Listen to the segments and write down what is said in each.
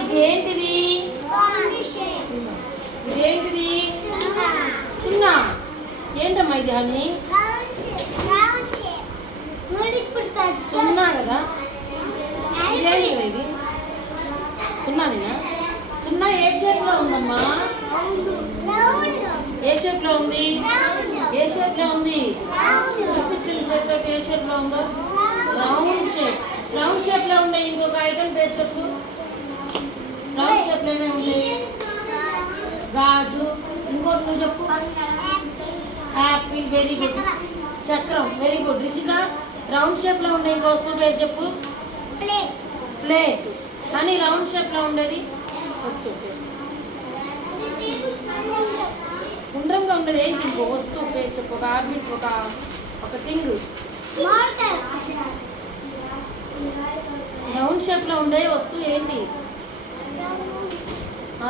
ఇది ఏంటిది? ఇదేంటిది? సున్నా. ఏంటమ్మా ఇది అని? సున్నా కదా. ఇదేంటి ఇది? సున్నానేనా? సున్నా ఏ షేప్లో ఉందమ్మా? ఏ షేప్లో ఉంది? ఏ షేప్లో ఉంది? చూపించింది చేతితో ఏ షేప్లో ఉందో. Round shape. రౌండ్ షేప్లో ఉండే ఇంకొక ఐటమ్ పేరు చెప్పు. రౌండ్ షేప్లో ఏమేమి ఉన్నాయి? గాజు. ఇంకోటి నువ్వు చెప్పు. యాపిల్. Very good. చక్రం. Very good. రిషిక రౌండ్ షేప్లో ఉండే ఇంకో వస్తువు పేరు చెప్పు. ప్లేట్. కానీ రౌండ్ షేప్లో ఉండేది వస్తువు పేరు. ఉండ్రంగా ఉండేది ఏంటి? ఇంకో వస్తువు పేరు చెప్పు. ఒక ఆర్బిట్, ఒక థింగ్. రౌండ్ షేప్లో ఉండే వస్తువు ఏంటి?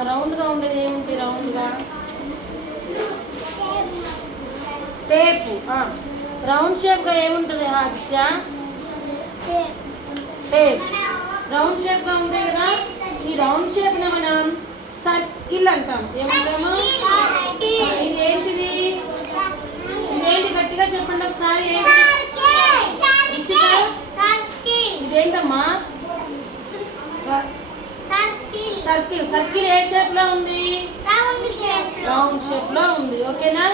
రౌండ్గా ఉండేది ఏమిటి? రౌండ్గా టేపు. రౌండ్ షేప్గా ఏముంటుంది ఆదిత్య? టేప్. రౌండ్ షేప్గా ఉంటుంది కదా. ఈ రౌండ్ షేప్ని మనం సర్కిల్ అంటాం. ఏమంటాము? ఇది ఏంటిది? ఇదేంటి? గట్టిగా చెప్పండి ఒకసారి. ఇదేంటమ్మా? సర్కిల్. సర్కిల్ ఏ షేప్లో ఉంది? రౌండ్ షేప్లో ఉంది. ఓకేనా?